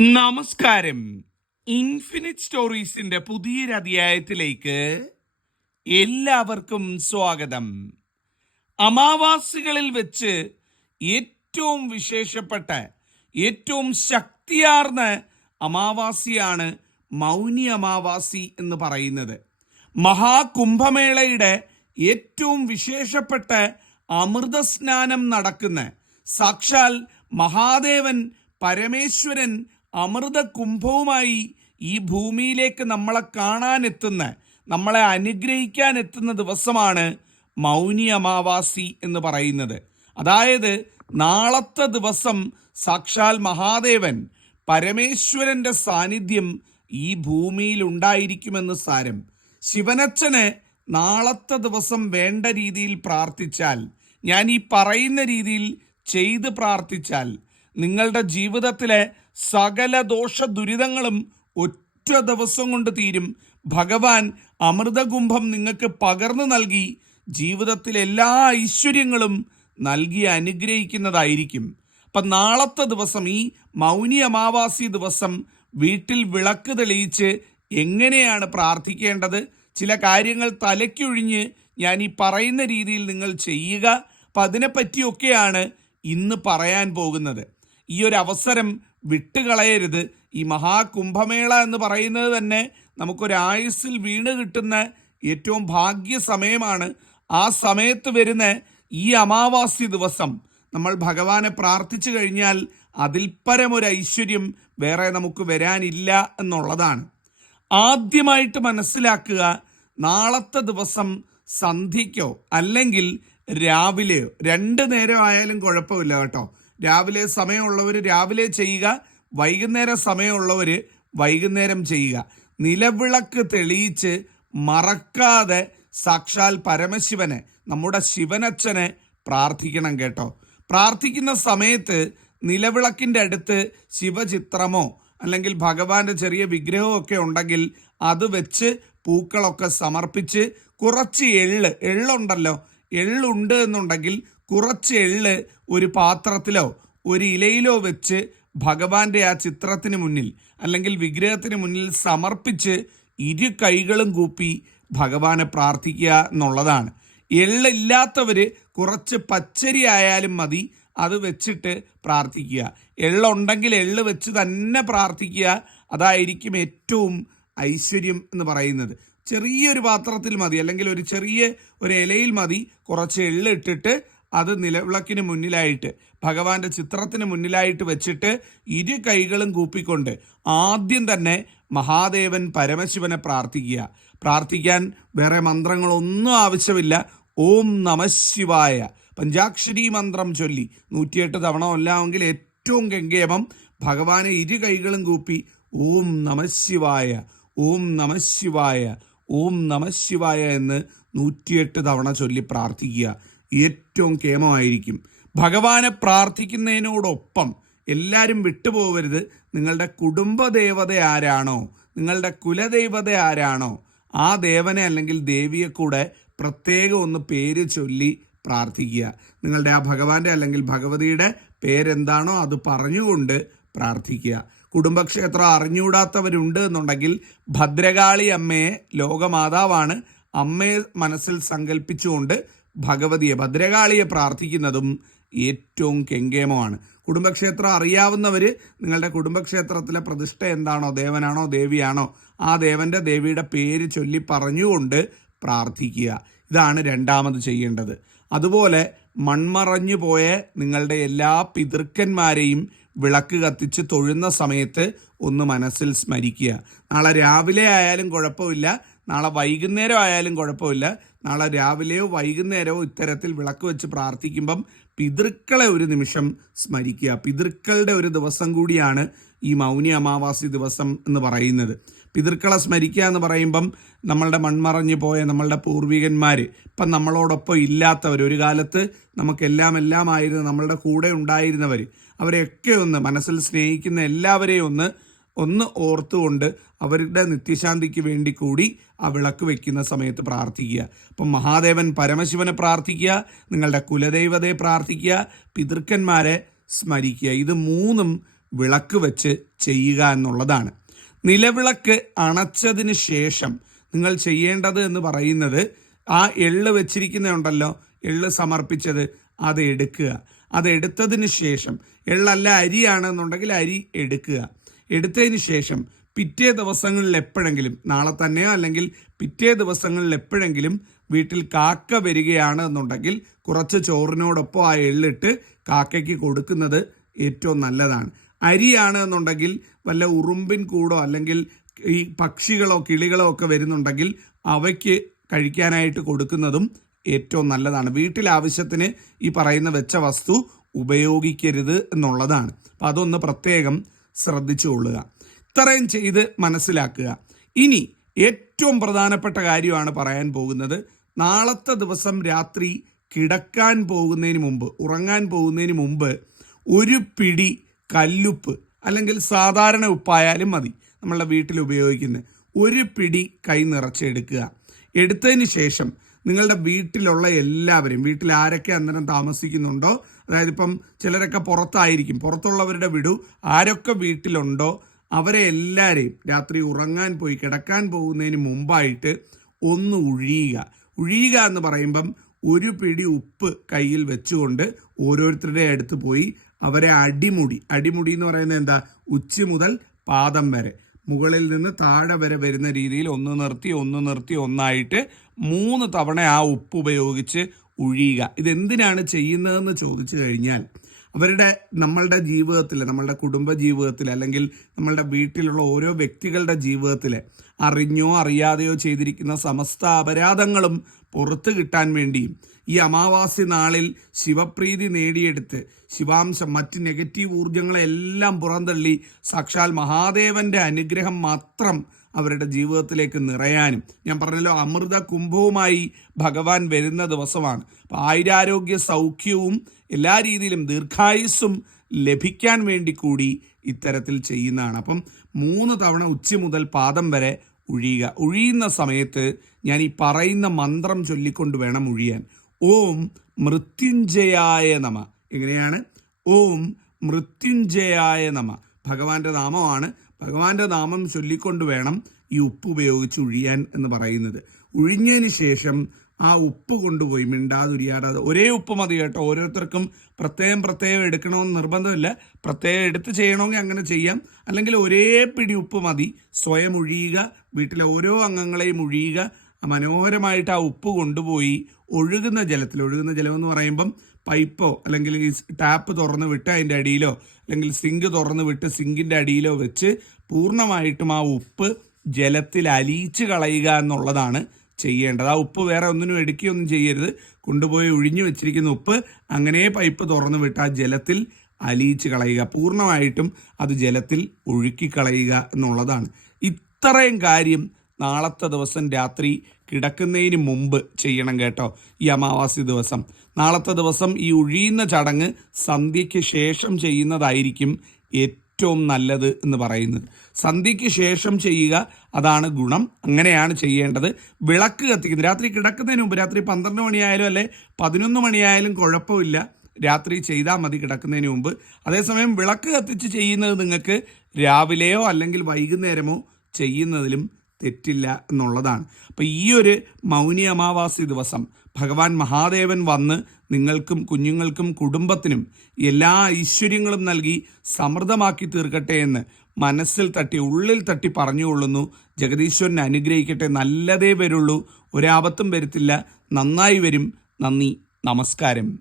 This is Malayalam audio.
നമസ്കാരം. ഇൻഫിനിറ്റ് സ്റ്റോറീസിന്റെ പുതിയൊരു അധ്യായത്തിലേക്ക് എല്ലാവർക്കും സ്വാഗതം. അമാവാസികളിൽ വെച്ച് ഏറ്റവും വിശേഷപ്പെട്ട ഏറ്റവും ശക്തിയാർന്ന അമാവാസിയാണ് മൗനി അമാവാസി എന്ന് പറയുന്നത്. മഹാകുംഭമേളയുടെ ഏറ്റവും വിശേഷപ്പെട്ട അമൃതസ്നാനം നടക്കുന്ന സാക്ഷാൽ മഹാദേവൻ പരമേശ്വരൻ അമൃത കുംഭവുമായി ഈ ഭൂമിയിലേക്ക് നമ്മളെ കാണാനെത്തുന്ന നമ്മളെ അനുഗ്രഹിക്കാൻ എത്തുന്ന ദിവസമാണ് മൗനി അമാവാസി എന്ന് പറയുന്നത്. അതായത് നാളത്തെ ദിവസം സാക്ഷാൽ മഹാദേവൻ പരമേശ്വരന്റെ സാന്നിധ്യം ഈ ഭൂമിയിൽ ഉണ്ടായിരിക്കുമെന്ന് സാരം. ശിവനച്ഛന് നാളത്തെ ദിവസം വേണ്ട രീതിയിൽ പ്രാർത്ഥിച്ചാൽ ഞാൻ ഈ പറയുന്ന രീതിയിൽ ചെയ്ത് പ്രാർത്ഥിച്ചാൽ നിങ്ങളുടെ ജീവിതത്തിലെ സകല ദോഷ ദുരിതങ്ങളും ഒറ്റ ദിവസം കൊണ്ട് തീരും. ഭഗവാൻ അമൃതകുംഭം നിങ്ങൾക്ക് പകർന്നു നൽകി ജീവിതത്തിൽ എല്ലാ ഐശ്വര്യങ്ങളും നൽകി അനുഗ്രഹിക്കുന്നതായിരിക്കും. അപ്പം നാളത്തെ ദിവസം ഈ മൗനി അമാവാസി ദിവസം വീട്ടിൽ വിളക്ക് തെളിയിച്ച് എങ്ങനെയാണ് പ്രാർത്ഥിക്കേണ്ടത്? ചില കാര്യങ്ങൾ തലയ്ക്കൊഴിഞ്ഞ് ഞാൻ ഈ പറയുന്ന രീതിയിൽ നിങ്ങൾ ചെയ്യുക. അപ്പം അതിനെപ്പറ്റിയൊക്കെയാണ് ഇന്ന് പറയാൻ പോകുന്നത്. ഈ ഒരു അവസരം വിട്ടുകളയരുത്. ഈ മഹാകുംഭമേള എന്ന് പറയുന്നത് തന്നെ നമുക്കൊരു ആയുസ്സിൽ വീണ് കിട്ടുന്ന ഏറ്റവും ഭാഗ്യ സമയമാണ് ആ സമയത്ത് വരുന്ന ഈ അമാവാസി ദിവസം. നമ്മൾ ഭഗവാനെ പ്രാർത്ഥിച്ചു കഴിഞ്ഞാൽ അതിൽ പരമൊരു ഐശ്വര്യം വേറെ നമുക്ക് വരാനില്ല എന്നുള്ളതാണ്. ആദ്യമായിട്ട് മനസ്സിലാക്കുക നാളത്തെ ദിവസം സന്ധ്യയ്ക്കോ അല്ലെങ്കിൽ രാവിലെയോ. രണ്ട് നേരം ആയാലും കുഴപ്പമില്ല കേട്ടോ. രാവിലെ സമയമുള്ളവർ രാവിലെ ചെയ്യുക വൈകുന്നേരം സമയമുള്ളവർ വൈകുന്നേരം ചെയ്യുക. നിലവിളക്ക് തെളിയിച്ച് മറക്കാതെ സാക്ഷാൽ പരമശിവനെ നമ്മുടെ ശിവനച്ഛനെ പ്രാർത്ഥിക്കണം കേട്ടോ. പ്രാർത്ഥിക്കുന്ന സമയത്ത് നിലവിളക്കിന്റെ അടുത്ത് ശിവചിത്രമോ അല്ലെങ്കിൽ ഭഗവാന്റെ ചെറിയ വിഗ്രഹമോ ഒക്കെ ഉണ്ടെങ്കിൽ അത് വെച്ച് പൂക്കളൊക്കെ സമർപ്പിച്ച് കുറച്ച് എള്ള് എള്ളുണ്ടല്ലോ എള്ളുണ്ട് എന്നുണ്ടെങ്കിൽ കുറച്ച് എള്ള് ഒരു പാത്രത്തിലോ ഒരു ഇലയിലോ വെച്ച് ഭഗവാന്റെ ആ ചിത്രത്തിന് മുന്നിൽ അല്ലെങ്കിൽ വിഗ്രഹത്തിന് മുന്നിൽ സമർപ്പിച്ച് ഇരു കൈകളും കൂപ്പി ഭഗവാനെ പ്രാർത്ഥിക്കുക എന്നുള്ളതാണ്. എള്ളില്ലാത്തവർ കുറച്ച് പച്ചരി ആയാലും മതി അത് വെച്ചിട്ട് പ്രാർത്ഥിക്കുക. എള്ളുണ്ടെങ്കിൽ എള്ള് വെച്ച് തന്നെ പ്രാർത്ഥിക്കുക. അതായിരിക്കും ഏറ്റവും ഐശ്വര്യം എന്ന് പറയുന്നത്. ചെറിയൊരു പാത്രത്തിൽ മതി അല്ലെങ്കിൽ ഒരു ചെറിയ ഒരു ഇലയിൽ മതി കുറച്ച് എള്ള് ഇട്ടിട്ട് അത് നിലവിളക്കിന് മുന്നിലായിട്ട് ഭഗവാന്റെ ചിത്രത്തിന് മുന്നിലായിട്ട് വെച്ചിട്ട് ഇരു കൈകളും കൂപ്പിക്കൊണ്ട് ആദ്യം തന്നെ മഹാദേവൻ പരമശിവനെ പ്രാർത്ഥിക്കുക. പ്രാർത്ഥിക്കാൻ വേറെ മന്ത്രങ്ങളൊന്നും ആവശ്യമില്ല. ഓം നമശിവായ പഞ്ചാക്ഷരി മന്ത്രം ചൊല്ലി. നൂറ്റിയെട്ട് തവണ അല്ലാമെങ്കിൽ ഏറ്റവും ഗംഗേമം ഭഗവാനെ ഇരു കൈകളും കൂപ്പി. ഓം നമശിവായ ഓം നമശിവായ ഓം നമശിവായ എന്ന് നൂറ്റിയെട്ട് തവണ ചൊല്ലി പ്രാർത്ഥിക്കുക. ഏറ്റവും കേമമായിരിക്കും. ഭഗവാനെ പ്രാർത്ഥിക്കുന്നതിനോടൊപ്പം എല്ലാവരും വിട്ടുപോകരുത് നിങ്ങളുടെ കുടുംബദേവത ആരാണോ നിങ്ങളുടെ കുലദൈവത ആരാണോ ആ ദേവനെ അല്ലെങ്കിൽ ദേവിയെ കൂടെ പ്രത്യേകം ഒന്ന് പേര് ചൊല്ലി പ്രാർത്ഥിക്കുക. നിങ്ങളുടെ ആ ഭഗവാന്റെ അല്ലെങ്കിൽ ഭഗവതിയുടെ പേരെന്താണോ അത് പറഞ്ഞുകൊണ്ട് പ്രാർത്ഥിക്കുക. കുടുംബക്ഷേത്രം അറിഞ്ഞുകൂടാത്തവരുണ്ട് എന്നുണ്ടെങ്കിൽ ഭദ്രകാളി അമ്മയെ ലോകമാതാവാണ് അമ്മയെ മനസ്സിൽ സങ്കല്പിച്ചുകൊണ്ട് ഭഗവതിയെ ഭദ്രകാളിയെ പ്രാർത്ഥിക്കുന്നതും ഏറ്റവും കെങ്കേമമാണ്. കുടുംബക്ഷേത്രം അറിയാവുന്നവർ നിങ്ങളുടെ കുടുംബക്ഷേത്രത്തിലെ പ്രതിഷ്ഠ എന്താണോ ദേവനാണോ ദേവിയാണോ ആ ദേവന്റെ ദേവിയുടെ പേര് ചൊല്ലി പറഞ്ഞുകൊണ്ട് പ്രാർത്ഥിക്കുക. ഇതാണ് രണ്ടാമത് ചെയ്യേണ്ടത്. അതുപോലെ മൺമറഞ്ഞു പോയ നിങ്ങളുടെ എല്ലാ പിതൃക്കന്മാരെയും വിളക്ക് കത്തിച്ച് തൊഴുന്ന സമയത്ത് ഒന്ന് മനസ്സിൽ സ്മരിക്കുക. നാളെ രാവിലെ ആയാലും കുഴപ്പമില്ല നാളെ വൈകുന്നേരം ആയാലും കുഴപ്പമില്ല. നാളെ രാവിലെയോ വൈകുന്നേരമോ ഇത്തരത്തിൽ വിളക്ക് വെച്ച് പ്രാർത്ഥിക്കുമ്പം പിതൃക്കളെ ഒരു നിമിഷം സ്മരിക്കുക. പിതൃക്കളുടെ ഒരു ദിവസം കൂടിയാണ് ഈ മൗനി അമാവാസി ദിവസം എന്ന് പറയുന്നത്. പിതൃക്കളെ സ്മരിക്കുക എന്ന് പറയുമ്പം നമ്മളുടെ മൺമറഞ്ഞു പോയ നമ്മളുടെ പൂർവികന്മാർ ഇപ്പം നമ്മളോടൊപ്പം ഇല്ലാത്തവർ ഒരു കാലത്ത് നമുക്കെല്ലാം എല്ലാം ആയിരുന്നു നമ്മളുടെ കൂടെ ഉണ്ടായിരുന്നവർ അവരെയൊക്കെ ഒന്ന് മനസ്സിൽ സ്നേഹിക്കുന്ന എല്ലാവരെയും ഒന്ന് ഒന്ന് ഓർത്തുകൊണ്ട് അവരുടെ നിത്യശാന്തിക്ക് വേണ്ടി കൂടി ആ വിളക്ക് വെക്കുന്ന സമയത്ത് പ്രാർത്ഥിക്കുക. അപ്പം മഹാദേവൻ പരമശിവനെ പ്രാർത്ഥിക്കുക നിങ്ങളുടെ കുലദൈവതയെ പ്രാർത്ഥിക്കുക പിതൃക്കന്മാരെ സ്മരിക്കുക. ഇത് മൂന്നും വിളക്ക് വെച്ച് ചെയ്യുക എന്നുള്ളതാണ്. നിലവിളക്ക് അണച്ചതിന് ശേഷം നിങ്ങൾ ചെയ്യേണ്ടത് എന്ന് പറയുന്നത് ആ എള്ള് വെച്ചിരിക്കുന്നുണ്ടല്ലോ എള്ള് സമർപ്പിച്ചത് അത് എടുക്കുക. അത് എടുത്തതിന് ശേഷം എള്ളല്ല അരിയാണെന്നുണ്ടെങ്കിൽ അരി എടുക്കുക. എടുത്തതിന് ശേഷം പിറ്റേ ദിവസങ്ങളിൽ എപ്പോഴെങ്കിലും നാളെ തന്നെയോ അല്ലെങ്കിൽ പിറ്റേ ദിവസങ്ങളിൽ എപ്പോഴെങ്കിലും വീട്ടിൽ കാക്ക വരികയാണ് എന്നുണ്ടെങ്കിൽ കുറച്ച് ചോറിനോടൊപ്പം ആ എള്ളിട്ട് കാക്കയ്ക്ക് കൊടുക്കുന്നത് ഏറ്റവും നല്ലതാണ്. അരിയാണ് എന്നുണ്ടെങ്കിൽ വല്ല ഉറുമ്പിൻ കൂടോ അല്ലെങ്കിൽ ഈ പക്ഷികളോ കിളികളോ ഒക്കെ വരുന്നുണ്ടെങ്കിൽ അവയ്ക്ക് കഴിക്കാനായിട്ട് കൊടുക്കുന്നതും ഏറ്റവും നല്ലതാണ്. വീട്ടിൽ ആവശ്യത്തിന് ഈ പറയുന്ന വെച്ച വസ്തു ഉപയോഗിക്കരുത് എന്നുള്ളതാണ്. അപ്പം അതൊന്ന് പ്രത്യേകം ശ്രദ്ധിച്ചുകൊള്ളുക. ഇത്രയും ചെയ്ത് മനസ്സിലാക്കുക. ഇനി ഏറ്റവും പ്രധാനപ്പെട്ട കാര്യമാണ് പറയാൻ പോകുന്നത്. നാളത്തെ ദിവസം രാത്രി കിടക്കാൻ പോകുന്നതിന് മുമ്പ് ഉറങ്ങാൻ പോകുന്നതിന് മുമ്പ് ഒരു പിടി കല്ലുപ്പ് അല്ലെങ്കിൽ സാധാരണ ഉപ്പായാലും മതി. നമ്മളുടെ വീട്ടിൽ ഉപയോഗിക്കുന്ന ഒരു പിടി കൈ നിറച്ചെടുക്കുക എടുത്തതിന് ശേഷം നിങ്ങളുടെ വീട്ടിലുള്ള എല്ലാവരും വീട്ടിൽ ആരൊക്കെ അന്നേരം താമസിക്കുന്നുണ്ടോ അതായത് ഇപ്പം ചിലരൊക്കെ പുറത്തായിരിക്കും. പുറത്തുള്ളവരുടെ വിടു ആരൊക്കെ വീട്ടിലുണ്ടോ അവരെ എല്ലാവരെയും രാത്രി ഉറങ്ങാൻ പോയി കിടക്കാൻ പോകുന്നതിന് മുമ്പായിട്ട് ഒന്ന് ഉഴിയുക. ഉഴിയുക എന്ന് പറയുമ്പം ഒരു പിടി ഉപ്പ് കയ്യിൽ വെച്ചുകൊണ്ട് ഓരോരുത്തരുടെ അടുത്ത് പോയി അവരെ അടിമുടി. അടിമുടി എന്ന് പറയുന്നത് എന്താ? ഉച്ചി മുതൽ പാദം വരെ. മുകളിൽ നിന്ന് താഴെ വരെ വരുന്ന രീതിയിൽ ഒന്ന് നിർത്തി ഒന്ന് നിർത്തി ഒന്നായിട്ട് മൂന്ന് തവണ ആ ഉപ്പ് ഉപയോഗിച്ച് ഉഴിയുക. ഇതെന്തിനാണ് ചെയ്യുന്നതെന്ന് ചോദിച്ചു കഴിഞ്ഞാൽ അവരുടെ നമ്മളുടെ ജീവിതത്തിൽ നമ്മളുടെ കുടുംബ ജീവിതത്തിൽ അല്ലെങ്കിൽ നമ്മളുടെ വീട്ടിലുള്ള ഓരോ വ്യക്തികളുടെ ജീവിതത്തിൽ അറിഞ്ഞോ അറിയാതെയോ ചെയ്തിരിക്കുന്ന സമസ്ത അപരാധങ്ങളും പുറത്തു കിട്ടാൻ വേണ്ടിയും ഈ അമാവാസി നാളിൽ ശിവപ്രീതി നേടിയെടുത്ത് ശിവാംശം മറ്റ് നെഗറ്റീവ് ഊർജങ്ങളെല്ലാം പുറന്തള്ളി സാക്ഷാൽ മഹാദേവന്റെ അനുഗ്രഹം മാത്രം അവരുടെ ജീവിതത്തിലേക്ക് നിറയാനും. ഞാൻ പറഞ്ഞല്ലോ അമൃത കുംഭവുമായി ഭഗവാൻ വരുന്ന ദിവസമാണ്. അപ്പം ആയുരാരോഗ്യ സൗഖ്യവും എല്ലാ രീതിയിലും ദീർഘായുസ്സും ലഭിക്കാൻ വേണ്ടി കൂടി ഇത്തരത്തിൽ ചെയ്യുന്നതാണ്. അപ്പം മൂന്ന് തവണ ഉച്ച മുതൽ പാദം വരെ ഉഴിയുക. ഉഴിയുന്ന സമയത്ത് ഞാൻ ഈ പറയുന്ന മന്ത്രം ചൊല്ലിക്കൊണ്ട് വേണം ഉഴിയാൻ. ഓം മൃത്യുഞ്ജയായ നമ. എങ്ങനെയാണ്? ഓം മൃത്യുഞ്ജയായ നമ. ഭഗവാന്റെ നാമമാണ് ഭഗവാന്റെ നാമം ചൊല്ലിക്കൊണ്ട് വേണം ഈ ഉപ്പ് ഉപയോഗിച്ച് ഉഴിയാൻ എന്ന് പറയുന്നത്. ഉഴിഞ്ഞതിന് ശേഷം ആ ഉപ്പ് കൊണ്ടുപോയി മിണ്ടാതുരിയാടാതെ ഒരേ ഉപ്പ് മതി കേട്ടോ. ഓരോരുത്തർക്കും പ്രത്യേകം പ്രത്യേകം എടുക്കണമെന്ന് നിർബന്ധമില്ല. പ്രത്യേകം എടുത്ത് ചെയ്യണമെങ്കിൽ അങ്ങനെ ചെയ്യാം. അല്ലെങ്കിൽ ഒരേ പിടി ഉപ്പ് മതി. സ്വയം ഒഴിയുക വീട്ടിലെ ഓരോ അംഗങ്ങളെയും ഒഴിയുക മനോഹരമായിട്ട് ആ ഉപ്പ് കൊണ്ടുപോയി ഒഴുകുന്ന ജലത്തിൽ ഒഴുകുന്ന ജലം എന്ന് പറയുമ്പം പൈപ്പോ അല്ലെങ്കിൽ ഈ ടാപ്പ് തുറന്ന് വിട്ട് അതിന്റെ അടിയിലോ അല്ലെങ്കിൽ സിങ്ക് തുറന്ന് വിട്ട് സിങ്കിന്റെ അടിയിലോ വെച്ച് പൂർണമായിട്ടും ആ ഉപ്പ് ജലത്തിൽ അലിയിച്ച് കളയുക എന്നുള്ളതാണ് ചെയ്യേണ്ടത്. ആ ഉപ്പ് വേറെ ഒന്നിനും എടുക്കുകയൊന്നും ചെയ്യരുത്. കൊണ്ടുപോയി ഒഴിഞ്ഞു വെച്ചിരിക്കുന്ന ഉപ്പ് അങ്ങനെ പൈപ്പ് തുറന്നു വിട്ട് ആ ജലത്തിൽ അലിയിച്ച് കളയുക. പൂർണമായിട്ടും അത് ജലത്തിൽ ഒഴുക്കി കളയുക എന്നുള്ളതാണ്. ഇത്രയും കാര്യം നാളത്തെ ദിവസം രാത്രി കിടക്കുന്നതിന് മുമ്പ് ചെയ്യണം കേട്ടോ ഈ അമാവാസി ദിവസം. നാളത്തെ ദിവസം ഈ ഒഴിയുന്ന ചടങ്ങ് സന്ധ്യയ്ക്ക് ശേഷം ചെയ്യുന്നതായിരിക്കും ഏറ്റവും നല്ലത് എന്ന് പറയുന്നത്. സന്ധ്യയ്ക്ക് ശേഷം ചെയ്യുക അതാണ് ഗുണം. അങ്ങനെയാണ് ചെയ്യേണ്ടത്. വിളക്ക് കത്തിക്കുന്നത്. രാത്രി കിടക്കുന്നതിന് മുമ്പ് രാത്രി പന്ത്രണ്ട് മണിയായാലും അല്ലെ പതിനൊന്ന് മണിയായാലും കുഴപ്പമില്ല. രാത്രി ചെയ്താൽ മതി കിടക്കുന്നതിന് മുമ്പ്. അതേസമയം വിളക്ക് കത്തിച്ച് ചെയ്യുന്നത് നിങ്ങൾക്ക് രാവിലെയോ അല്ലെങ്കിൽ വൈകുന്നേരമോ ചെയ്യുന്നതിലും തെറ്റില്ല എന്നുള്ളതാണ്. അപ്പം ഈ ഒരു മൗനി അമാവാസി ദിവസം ഭഗവാൻ മഹാദേവൻ വന്ന് നിങ്ങൾക്കും കുഞ്ഞുങ്ങൾക്കും കുടുംബത്തിനും എല്ലാ ഐശ്വര്യങ്ങളും നൽകി സമൃദ്ധമാക്കി തീർക്കട്ടെ എന്ന് മനസ്സിൽ തട്ടി ഉള്ളിൽ തട്ടി പറഞ്ഞുകൊള്ളുന്നു. ജഗദീശ്വരനെ അനുഗ്രഹിക്കട്ടെ. നല്ലതേ വരുള്ളൂ. ഒരാപത്തും വരുത്തില്ല. നന്നായി വരും. നന്ദി. നമസ്കാരം.